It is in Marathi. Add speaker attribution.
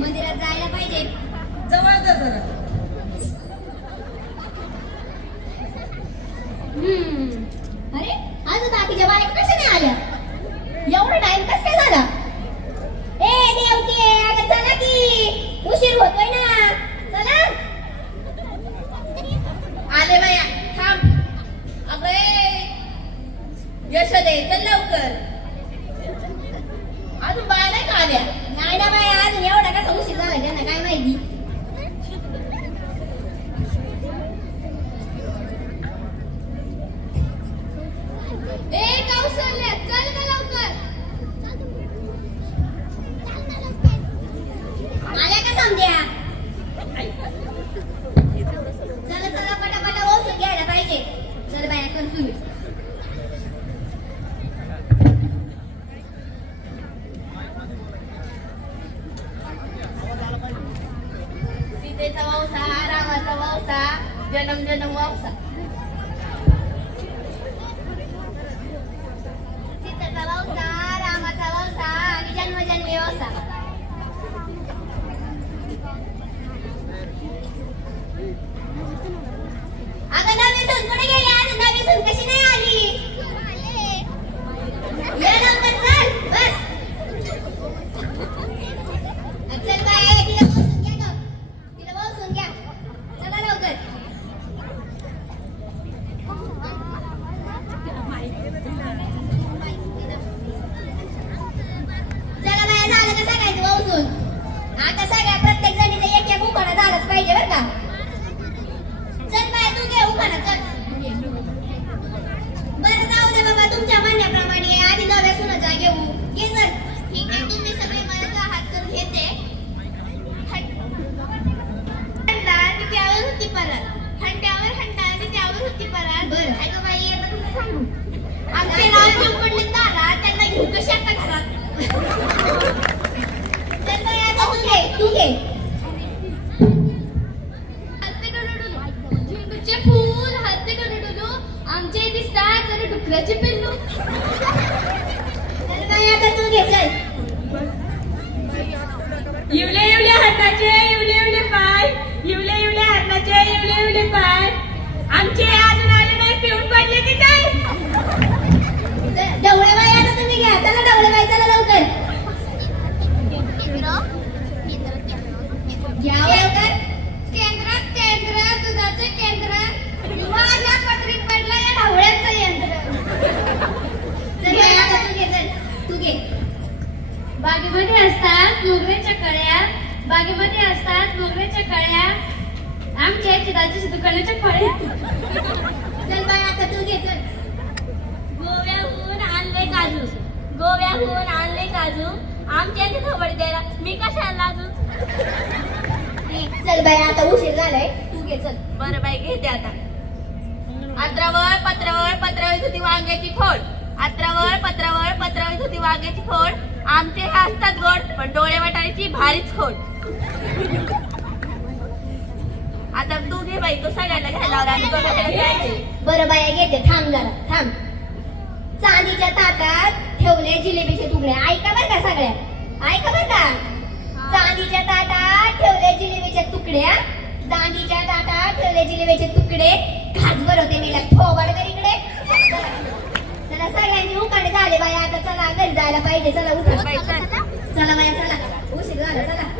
Speaker 1: मंदिरात जायला पाहिजे. जवळ जा अरे आज बाकीच्या बायक कशा नाही आल्या? एवढा टाइम कसं काय झाला? ए देवके अगं चला की. उशीर होतोय ना. चला.
Speaker 2: आले बाया थांब. अगं यशोदे चल लवकर. अजून बाया नाही का आल्या?
Speaker 1: नाही ना बाया आज एवढा कसा उशीर झाला त्यांना काय माहिती?
Speaker 3: Janam janam wasa. Sita ka wasa. दिसतात जरा डुकराचे पिल्लू
Speaker 1: चल बाया आता तू घे चल
Speaker 2: इवले इवले हाताचे इवले इवले पाय इवले इवले हाताचे इवले इवले पाय आमचे अजून आले नाही पिऊन पडले की काय
Speaker 1: चल, ढवळे बाई आता तुम्ही घ्या चला ढवळे बाई चला लवकर घ्या हो लवकर
Speaker 3: केंद्रात केंद्र दुधाचे केंद्र माझ्या पत्रीत पडलं या ढवळ्याचं यंत्र
Speaker 1: चल बाई आता तू घे चल तू घे
Speaker 3: बागेमध्ये असतात मोगऱ्याच्या कळ्या. बागेमध्ये असतात मोगऱ्याच्या कळ्या. आमच्या चिराच्या दुकानाच्या फळ्या
Speaker 1: चल बाई आता तू घे चल.
Speaker 2: गोव्याहून आणले काजू. गोव्याहून आणले काजू. आमच्या इथे खबर द्यायला. मी कशाला लाजू?
Speaker 1: चल बाई आता उशीर झालाय. तू घे चल.
Speaker 2: बरं बाई घेते आता. आत्रावळ पत्रावळ पत्रावळीत होती वांग्याची फोड. आत्रावळ पत्रावळ पत्रावळीत होती वांग्याची फोड. आमचे हे असतात गोड पण डोळे वाटायची भारीच खोट. आता तू घे बाई तो सगळ्यांना घ्यायला आणि बघायला
Speaker 1: बरं बाया घेते. थांब जरा थांब. चांदीच्या ताटात ठेवले जिलेबीचे तुकडे. ऐका बर का सगळ्या. ऐका बर का? चांदीच्या ताटात ठेवले जिलेबीचे तुकडे चांदीच्या ताटात ठेवले जिलेबीचे तुकडे. खास बरं होते मेला थोबाड चला घरी जायला पाहिजे. चला उठा
Speaker 2: चला.
Speaker 1: बाया चला. उशीर झाला चला.